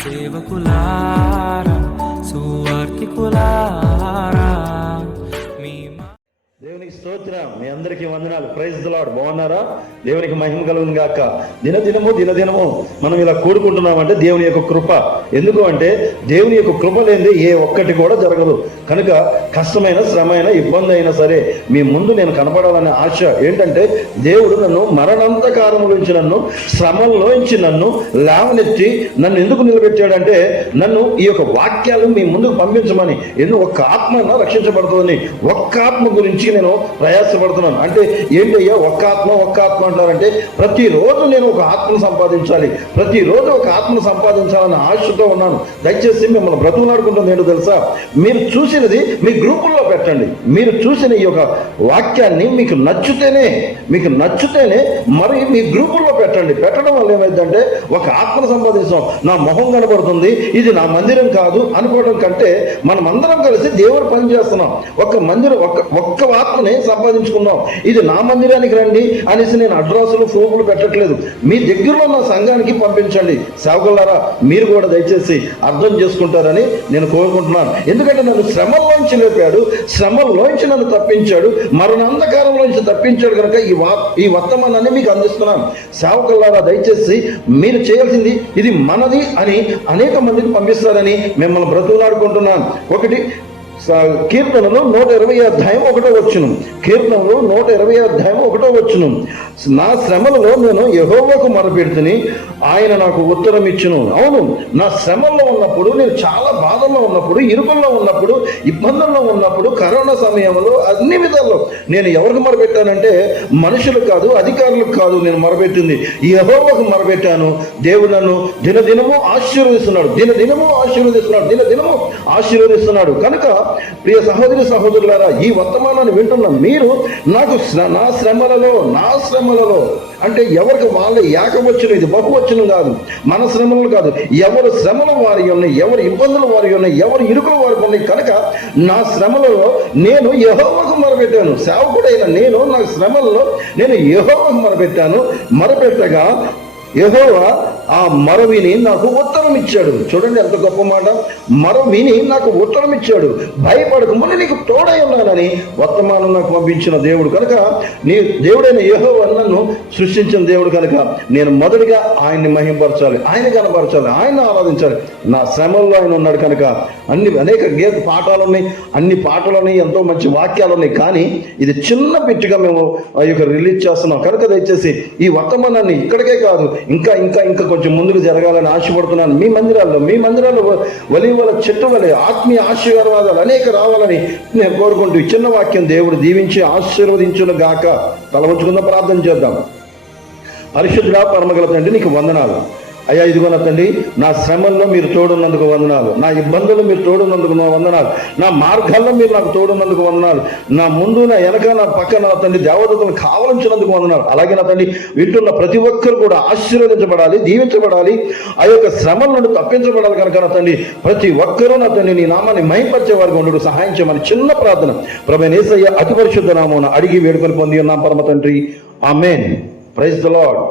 సేవకులారా సువార్తికులారా దేవునికి స్తోత్రం. మీ అందరికీ వందనాలు. Praise the lord. బాగున్నారా? దేవునికి మహిమ కలుగును గాక. దినదినము మనం ఇలా కూడుకుంటున్నామంటే దేవుని యొక్క కృప. ఎందుకు అంటే దేవుని యొక్క కృప లేనిదే ఏ ఒక్కటి కూడా జరగదు. కనుక కష్టమైన, శ్రమైన, ఇబ్బంది అయినా సరే మీ ముందు నేను కనపడాలనే ఆశ ఏంటంటే దేవుడు నన్ను మరణాంతకారంలోంచి, నన్ను శ్రమంలోంచి నన్ను లేవనెత్తి నన్ను ఎందుకు నిలబెట్టాడంటే నన్ను ఈ యొక్క వాక్యాలు మీ ముందుకు పంపించమని. ఎందుకు ఒక్క ఆత్మ రక్షించబడుతుందని ఒక్క ఆత్మ గురించి నేను ప్రయాసపడుతున్నాను. అంటే ఏంటయ్యా ఒక్క ఆత్మ అంటారంటే ప్రతిరోజు నేను ఒక ఆత్మను సంపాదించాలి, ప్రతిరోజు ఒక ఆత్మను సంపాదించాలన్న ఆశతో ఉన్నాను. దయచేసి మిమ్మల్ని బ్రతుకులాడుకుంటుంది ఏంటో తెలుసా? మీరు చూసినది మీ గ్రూపుల్లో పెట్టండి. మీరు చూసిన ఈ యొక్క వాక్యాన్ని మీకు నచ్చితేనే మరి మీ గ్రూపుల్లో పెట్టండి. పెట్టడం వల్ల ఏమైందంటే ఒక ఆత్మను సంపాదిస్తాం. నా మొహం కనబడుతుంది, ఇది నా మందిరం కాదు అనుకోవడం కంటే మనం అందరం కలిసి దేవుడు పని చేస్తున్నాం. ఒక్క ఆత్మని సంపాదించుకుందాం. ఇది నా మందిరానికి రండి అనేసి నేను అడ్రస్లు ప్రూఫ్లు పెట్టట్లేదు. మీ దగ్గరలో ఉన్న సంఘానికి పంపించండి. సేవకులారా మీరు కూడా దయచేసి అర్థం చేసుకుంటారని నేను కోరుకుంటున్నాను. ఎందుకంటే నన్ను శ్రమల్లోంచి లేపాడు, శ్రమల్లోంచి నన్ను తప్పించాడు, మరణాంధకారంలోంచి తప్పించాడు. కనుక ఈ వర్తమానాన్ని మీకు అందిస్తున్నాను. సేవకులారా దయచేసి మీరు చేయాల్సింది ఇది మనది అని అనేక మందికి పంపిస్తారని మిమ్మల్ని బ్రతుకులాడుకుంటున్నాను. ఒకటి కీర్తనలు 120:1 కీర్తనలు 120:1 నా శ్రమలలో నేను యెహోవాకు మొరపెడుతుని ఆయన నాకు ఉత్తరం ఇచ్చును. అవును, నా శ్రమల్లో ఉన్నప్పుడు, నేను చాలా బాధల్లో ఉన్నప్పుడు, ఇరుకుల్లో ఉన్నప్పుడు, ఇబ్బందుల్లో ఉన్నప్పుడు, కరోనా సమయంలో అన్ని విధాల్లో నేను ఎవరికి మొరపెట్టానంటే మనుషులకు కాదు, అధికారులకు కాదు. నేను మొరపెట్టింది యెహోవాకు మొరపెట్టాను. దేవుడు నన్ను దినదినము ఆశీర్వదిస్తున్నాడు. కనుక ప్రియ సహోదరులారా, ఈ వర్తమానాన్ని వింటున్న మీరు నాకు నా శ్రమలలో అంటే ఎవరికి వాళ్ళ ఏకవచనం, ఇది బహువచనం కాదు, మన శ్రమలు కాదు, ఎవరు శ్రమలు వారి ఉన్నాయి, ఎవరు ఇబ్బందులు వారి ఉన్నాయి, ఎవరు ఇరుకులు వారికి ఉన్నాయి. కనుక నా శ్రమలలో నేను యెహోవాకు మొరపెట్టాను. సేవకుడైన నేను నా శ్రమలలో నేను యెహోవాకు మొరపెట్టగా యెహోవా ఆ మొర విని నాకు ఉత్తరం ఇచ్చాడు. చూడండి ఎంత గొప్ప మాట. మొర విని నాకు ఉత్తరం ఇచ్చాడు. భయపడకముందు నీకు తోడై ఉన్నానని వర్తమానం నాకు పంపించిన దేవుడు. కనుక నీ దేవుడైన యెహోవా నన్ను సృష్టించిన దేవుడు. కనుక నేను మొదటిగా ఆయన్ని మహింపరచాలి, ఆయన కనపరచాలి, ఆయన ఆరాధించాలి. నా శ్రమంలో ఆయన ఉన్నాడు. కనుక అనేక పాఠాలు ఉన్నాయి, అన్ని పాటలున్నాయి, ఎంతో మంచి వాక్యాలు ఉన్నాయి. కానీ ఇది చిన్న బిట్టుగా మేము రిలీజ్ చేస్తున్నాం. కనుక దయచేసి ఈ వర్తమానాన్ని ఇక్కడికే కాదు, ఇంకా కొంచెం ముందుకు జరగాలని ఆశపడుతున్నాను. మీ మందిరాల్లో వలివల చెట్టు వలె ఆత్మీయ ఆశీర్వాదాలు అనేక రావాలని నేను కోరుకుంటూ ఈ చిన్న వాక్యం దేవుడు దీవించి ఆశీర్వదించును గాక. తల వంచుకుందాం, ప్రార్థన చేద్దాం. పరిశుద్ధుడా పరమగల తండ్రి, నీకు వందనాలు అయ్యా. ఇదిగో నా తండ్రి, నా శ్రమల్లో మీరు తోడున్నందుకు వందనాలు, నా ఇబ్బందులు మీరు తోడున్నందుకు వందనాలు, నా మార్గాల్లో మీరు నాకు తోడున్నందుకు వందనాలు, నా ముందు, నా వెనక, నా పక్క, నా తండ్రి దేవదూతలను కావలించినందుకు వందనాలు. అలాగే నా తండ్రి వింటున్న ప్రతి ఒక్కరు కూడా ఆశీర్వదించబడాలి, దీవించబడాలి, ఆ యొక్క శ్రమల నుండి తప్పించబడాలి. కనుక నా తండ్రి ప్రతి ఒక్కరూ నా తండ్రి నీ నామాన్ని మహింపరిచే వారికి ఉండు సహాయం చేయమని చిన్న ప్రార్థన ప్రభువైన యేసయ్య అతి పరిశుద్ధ నామమున అడిగి వేడుకొని పొంది ఉన్నాం పరమ తండ్రి. ఆమేన్. Praise the lord.